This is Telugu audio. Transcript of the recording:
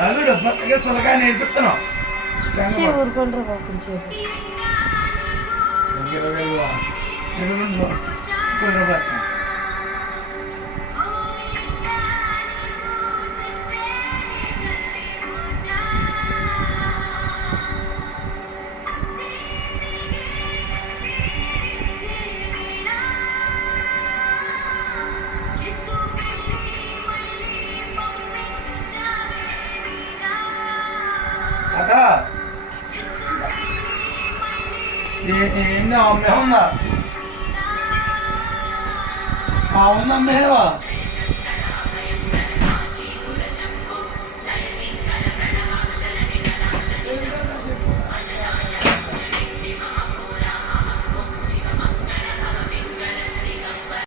అల్లుడు కొత్తగా సులగా నేర్పిస్తున్నావు ఊరుకుంటారు బాబు కొంచెం అదా ఏంది అమ్మే ఉందా ఉందమ్మేవా